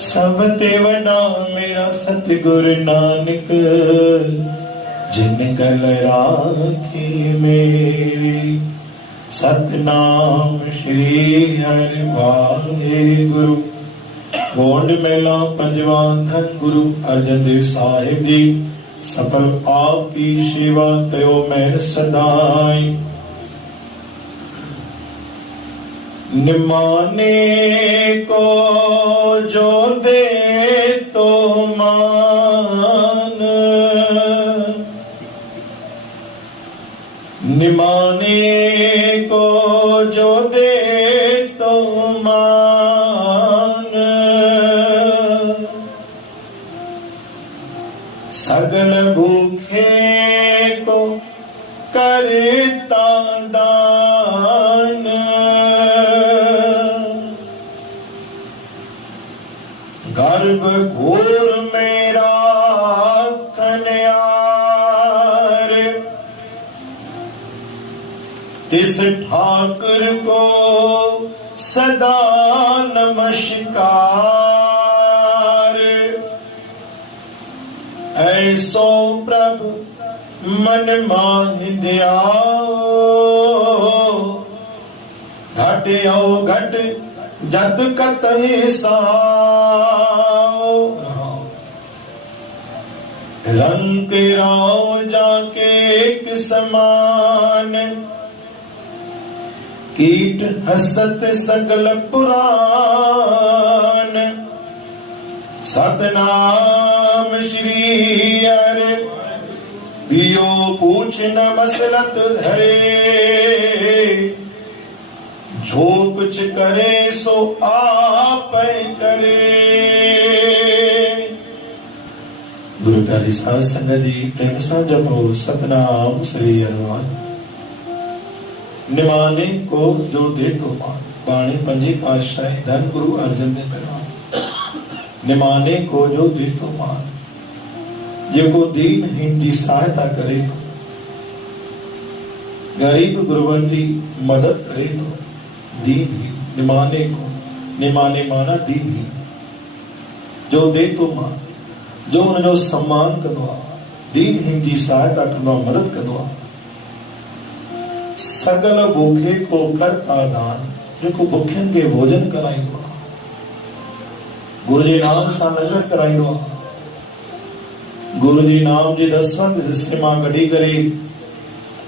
सब ते वडा मेरा सतगुर नानक, जिन कल राखी मेरी। सतनाम श्री हरि वाहेगुरु। गोंड मेला पंजवा धन गुरु अर्जन देव साहिब जी। सफल आपकी सेवा कयो मेहर सदाई। निमाने को जो दे तो मान, निमाने को जो दे तो मान। सगल भूखे को करता दान। गर्भ घोर मेरा कन्यार, तिस ठाकुर को सदा नमस्कार। ऐसो प्रभु मन माहिंदिया, घट आओ घट जत कतहि साओ। रंग राव जाके एक समान, कीट हसत सगल पुराण। सतनाम श्री हरि बियो पूछ न मसलत धरे। जो कुछ करे सो आप करे। गुरु प्यारी साध संगत जी, प्रेम सा जपो सतनाम श्री हरि। निमाने को जो दे तो मान। बाणी पंजी पातशाही धन गुरु अर्जन देव राम। निमाने को जो दे तो मान, जेको दीनहीन जी सहायता करे तो, गरीब गुरबन जी मदद करे तो दीनहीन। निमाने को, निमाने माना दीनहीन। जो दे तो मान, जो उनजो सम्मान कंदो आहे, दीनहीन जी सहायता कंदो आहे, मदद कंदो आहे। सगल भूखे को करता दान, जेको भुखियन के भोजन कराईंदो आहे, गुरु जे नाम सां लंगर कराईंदो आहे। गुरु जी नाम जे दसवंत हिस्से मां कढी करे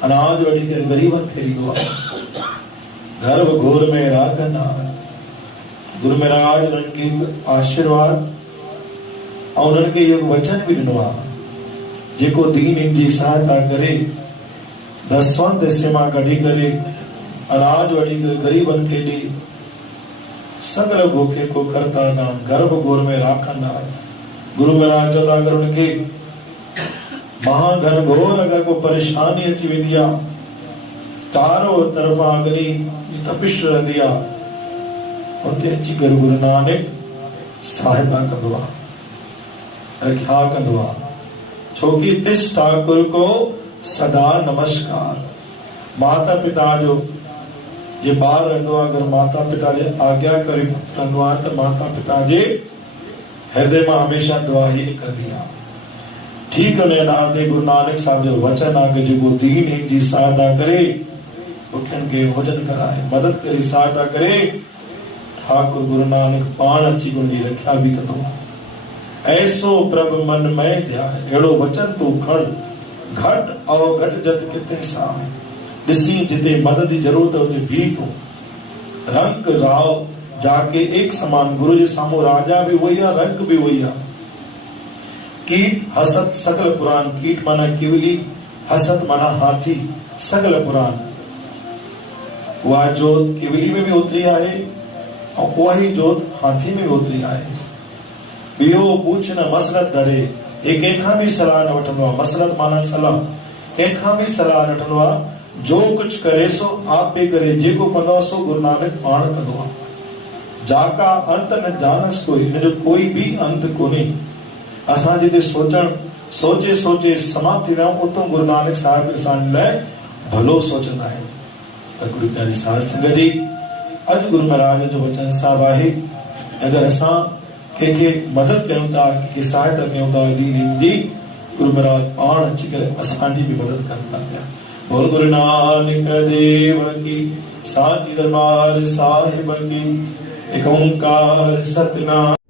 अनाज वठी करे गरीबन खे ॾींदो आहे। गर्भ घोर में राखन आहे। गुरु महाराज उन्हनि खे हिकु आशीर्वाद ऐं उन्हनि खे इहो वचन बि ॾिनो आहे, जेको दीन इन जी सहायता करे, दसवंत हिस्से मां कढी करे अनाज वठी करे गरीबन खे ॾे। सगल भूखे को करता दान, गर्भ घोर में राखन आहे। गुरु महाराज चवंदा अगरि उनखे महाघन घोर अगरि को परेशानी अची वेंदी आहे, चारो तरफ़ां अग्नि तपिश रहंदी आहे, उते अची करे गुरु नानक सहायता कंदो आहे, रक्षा कंदो आहे। छोकी तिस ठाकुर को सदा नमस्कार। माता पिता जो जे ॿार रहंदो आहे, अगरि माता पिता जे आज्ञाकारी पुत्र रहंदो आहे त माता पिता जे हृदय मां हमेशा दुआ ही निकिरंदी आहे। ठीक उन आधार ते गुरु नानक साहिब जो वचन आहे कि जेको दीनहीन जी सहायता करे, भुखियन खे भोजन कराए, मदद करे, सहायता करे, ठाकुर गुरु नानक पाण अची उनजी रक्षा बि कंदो आहे। ऐसो प्रभु मन में ध्याए, अहिड़ो वचन तूं खण, घट और घट जत किथे साए। ॾिसी जिते मदद जी ज़रूरत उते भी तूं। रंग राव जाके एक समान, गुरु जे साम्हूं राजा भी वही आहे, रंग भी वही आहे। कीट हसत सगल पुराण। कीट माना किवली, हसत माना हाथी, सगल पुराण। उहा जोत किवली में भी उतरी आहे और उहा ही जोत हाथी में भी उतरी आहे। बियो पूछ न मसलत धरे। एक कंहिंखां भी सलाह न वठंदो आहे। मसलत माना सलाह, कंहिंखां भी सलाह न वठंदो आहे। जो कुछ करे सो आप पे करे, जेको कंदो सो गुरु नानक पाण कंदो आहे। जाका अंत न जानस कोई, इनजो कोई भी अंत कोन्हे। असां जिते सोचण सोचे सोचे समाप्त थी रहियूं, उतो गुरु नानक साहिब असां लाइ भलो सोचंदा आहिनि। त गुरु प्यारी साध संगत जी, अॼु गुरु महाराज जो वचन साहिब आहे, अगरि असां के मदद कयूं था, के सहायता कयूं था, दीन जी गुरु महाराज पाण अची करे असांजी भी मदद कनि था पिया। बोल गुरु नानक देव की, साची दरबार साहिब की। एक ओंकार सतनाम।